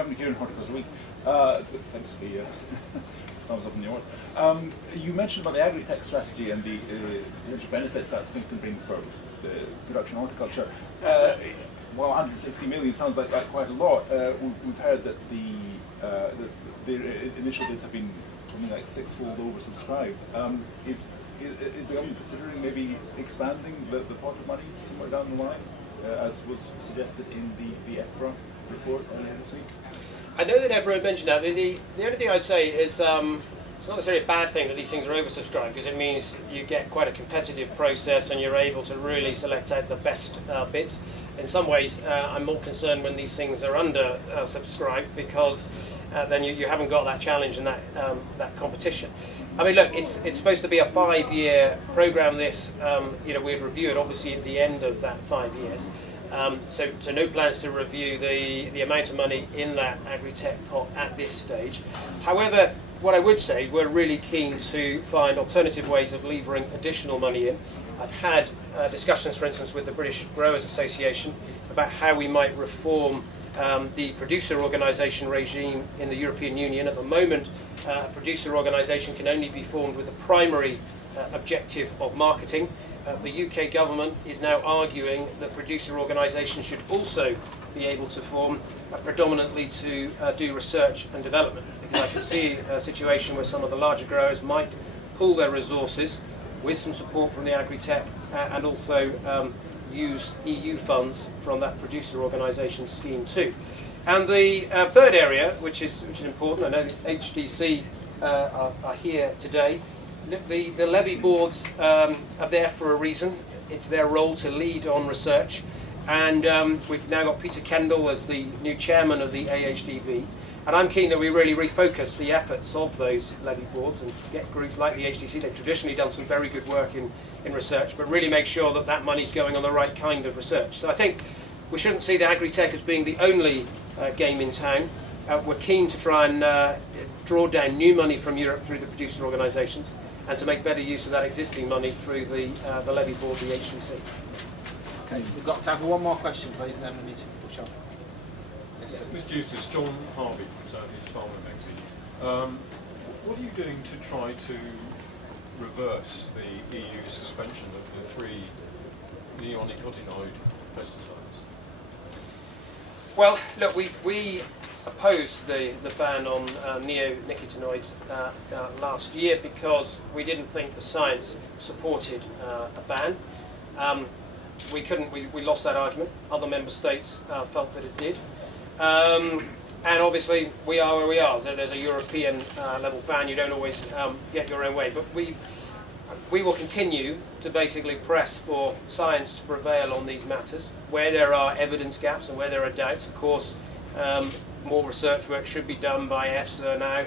Cameron here in Horticulture Week. Thanks for the thumbs up in the order. You mentioned about the agri-tech strategy and the potential benefits that's going to bring for the production horticulture. Well, 160 million sounds like quite a lot. We've heard that the initial bids have been something like six-fold oversubscribed. Is the government considering maybe expanding the pot of money somewhere down the line, as was suggested in the Defra report earlier this week? I know that everyone mentioned that. The only thing I'd say is it's not necessarily a bad thing that these things are oversubscribed, because it means you get quite a competitive process and you're able to really select out the best bids. In some ways, I'm more concerned when these things are under subscribed, because then you haven't got that challenge and that competition. I mean, look, it's supposed to be a 5-year program. This, we'd review it obviously at the end of that 5 years. So no plans to review the amount of money in that agri-tech pot at this stage. However, what I would say is we're really keen to find alternative ways of levering additional money in. I've had discussions, for instance, with the British Growers Association about how we might reform the producer organisation regime in the European Union. At the moment, a producer organisation can only be formed with the primary objective of marketing. The UK government is now arguing that producer organisations should also be able to form predominantly to do research and development, because I can see a situation where some of the larger growers might pool their resources with some support from the agri-tech and also use EU funds from that producer organisation scheme too. And the third area, which is important, I know the HDC are here today. The levy boards are there for a reason. It's their role to lead on research, and we've now got Peter Kendall as the new chairman of the AHDB, and I'm keen that we really refocus the efforts of those levy boards and get groups like the HDC. They've traditionally done some very good work in research, but really make sure that that money's going on the right kind of research. So I think we shouldn't see the agri-tech as being the only game in town. We're keen to try and draw down new money from Europe through the producer organisations, and to make better use of that existing money through the levy board, the HDC. Okay, we've got time for one more question, please, and then we need to push on. Yes, Mr. Eustice, John Harvey from South East Farmer Magazine. What are you doing to try to reverse the EU suspension of the 3 neonicotinoid pesticides? Well, look, we opposed the ban on neonicotinoids last year because we didn't think the science supported a ban. We lost that argument. Other member states felt that it did. And obviously we are where we are. So there's a European level ban. You don't always get your own way. But we will continue to basically press for science to prevail on these matters. Where there are evidence gaps and where there are doubts, of course, more research work should be done by EFSA now,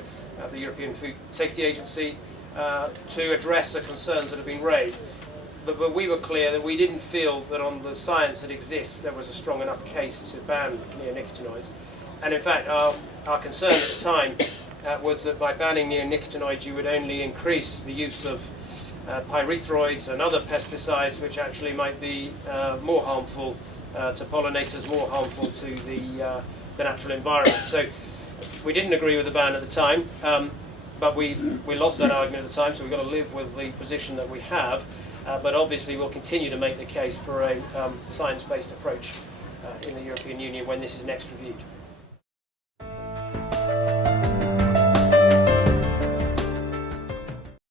the European Food Safety Agency, to address the concerns that have been raised. But we were clear that we didn't feel that on the science that exists there was a strong enough case to ban neonicotinoids. And in fact, our concern at the time was that by banning neonicotinoids you would only increase the use of pyrethroids and other pesticides, which actually might be more harmful to pollinators, more harmful to the natural environment. So we didn't agree with the ban at the time, but we lost that argument at the time, so we've got to live with the position that we have. But obviously we'll continue to make the case for a science-based approach in the European Union when this is next reviewed.